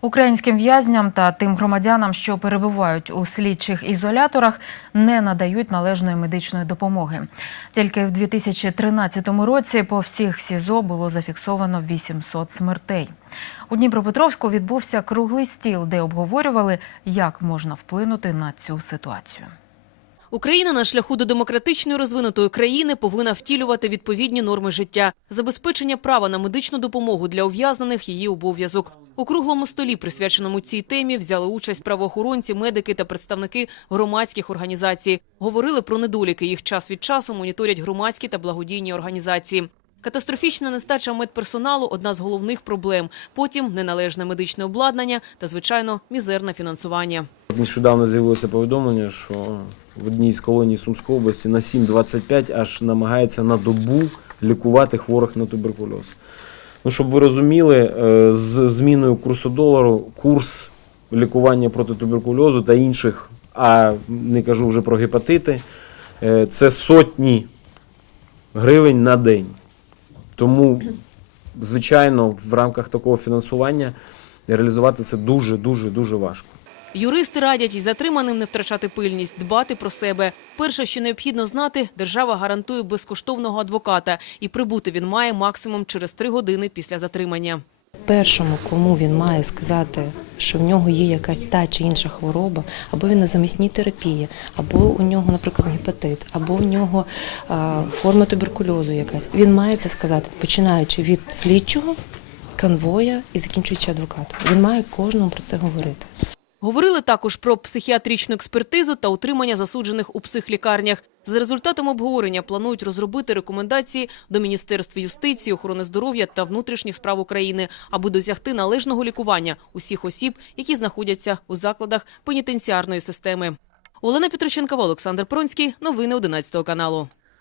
Українським в'язням та тим громадянам, що перебувають у слідчих ізоляторах, не надають належної медичної допомоги. Тільки в 2013 році по всіх СІЗО було зафіксовано 800 смертей. У Дніпропетровську відбувся круглий стіл, де обговорювали, як можна вплинути на цю ситуацію. Україна на шляху до демократичної розвинутої країни повинна втілювати відповідні норми життя. Забезпечення права на медичну допомогу для ув'язнених – її обов'язок. У круглому столі, присвяченому цій темі, взяли участь правоохоронці, медики та представники громадських організацій. Говорили про недоліки. Їх час від часу моніторять громадські та благодійні організації. Катастрофічна нестача медперсоналу – одна з головних проблем. Потім неналежне медичне обладнання та, звичайно, мізерне фінансування. Нещодавно з'явилося повідомлення, що в одній з колоній Сумської області на 7,25 аж намагається на добу лікувати хворих на туберкульоз. Ну, щоб ви розуміли, е, з зміною курсу долару курс лікування проти туберкульозу та інших, а не кажу вже про гепатити, е, це сотні гривень на день. Тому, звичайно, в рамках такого фінансування реалізувати це дуже, дуже, дуже важко. Юристи радять і затриманим не втрачати пильність, дбати про себе. Перше, що необхідно знати, держава гарантує безкоштовного адвоката, і прибути він має максимум через три години після затримання. Першому, кому він має сказати, що в нього є якась та чи інша хвороба, або він на замісній терапії, або у нього, наприклад, гепатит, або у нього форма туберкульозу якась. Він має це сказати, починаючи від слідчого, конвоя і закінчуючи адвокатом. Він має кожному про це говорити. Говорили також про психіатричну експертизу та утримання засуджених у психлікарнях. За результатами обговорення планують розробити рекомендації до Міністерства юстиції, охорони здоров'я та внутрішніх справ України, аби досягти належного лікування усіх осіб, які знаходяться у закладах пенітенціарної системи. Олена Петроченкова, Олександр Пронський. Новини 11 каналу.